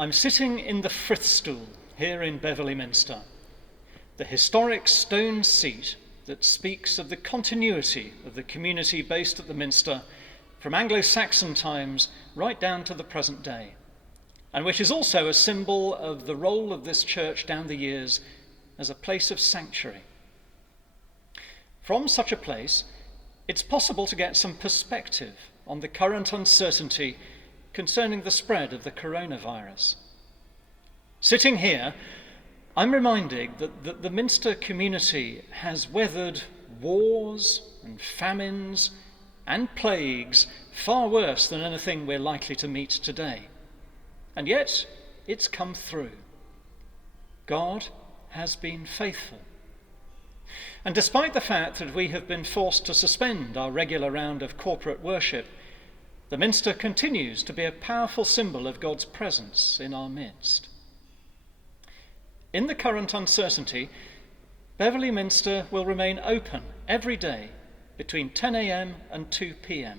I'm sitting in the Frith Stool here in Beverley Minster, the historic stone seat that speaks of the continuity of the community based at the Minster from Anglo-Saxon times right down to the present day, and which is also a symbol of the role of this church down the years as a place of sanctuary. From such a place, it's possible to get some perspective on the current uncertainty concerning the spread of the coronavirus. Sitting here, I'm reminded that the Minster community has weathered wars and famines and plagues far worse than anything we're likely to meet today. And yet, it's come through. God has been faithful. And despite the fact that we have been forced to suspend our regular round of corporate worship, the Minster continues to be a powerful symbol of God's presence in our midst. In the current uncertainty, Beverley Minster will remain open every day between 10 a.m. and 2 p.m.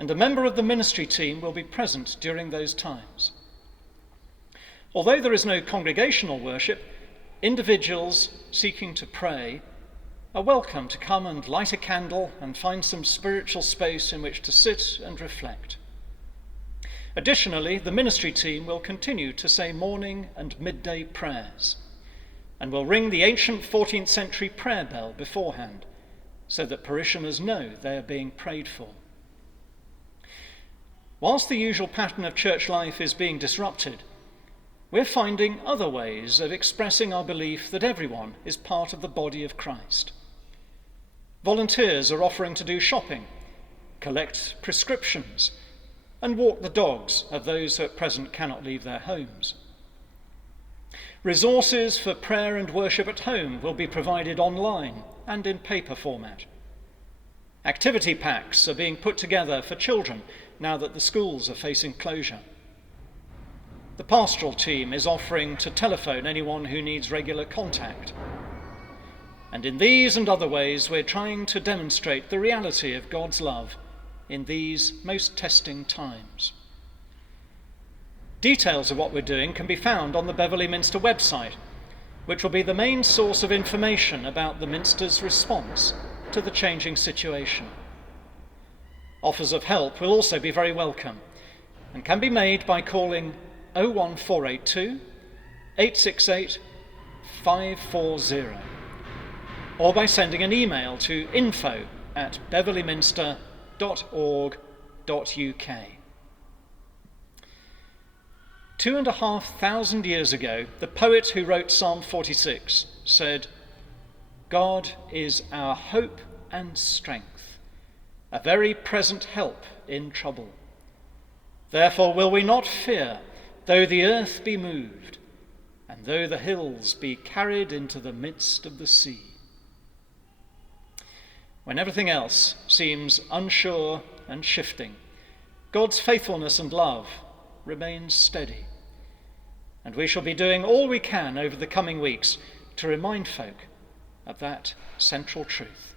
and a member of the ministry team will be present during those times. Although there is no congregational worship, individuals seeking to pray are welcome to come and light a candle and find some spiritual space in which to sit and reflect. Additionally, the ministry team will continue to say morning and midday prayers and will ring the ancient 14th century prayer bell beforehand so that parishioners know they are being prayed for. Whilst the usual pattern of church life is being disrupted, we're finding other ways of expressing our belief that everyone is part of the body of Christ. Volunteers are offering to do shopping, collect prescriptions, and walk the dogs of those who at present cannot leave their homes. Resources for prayer and worship at home will be provided online and in paper format. Activity packs are being put together for children now that the schools are facing closure. The pastoral team is offering to telephone anyone who needs regular contact. And in these and other ways, we're trying to demonstrate the reality of God's love in these most testing times. Details of what we're doing can be found on the Beverley Minster website, which will be the main source of information about the Minster's response to the changing situation. Offers of help will also be very welcome and can be made by calling 01482 868 540 or by sending an email to info@beverleyminster.org.uk. 2,500 years ago, the poet who wrote Psalm 46 said, "God is our hope and strength, a very present help in trouble. Therefore will we not fear, though the earth be moved, and though the hills be carried into the midst of the sea." When everything else seems unsure and shifting, God's faithfulness and love remains steady. And we shall be doing all we can over the coming weeks to remind folk of that central truth.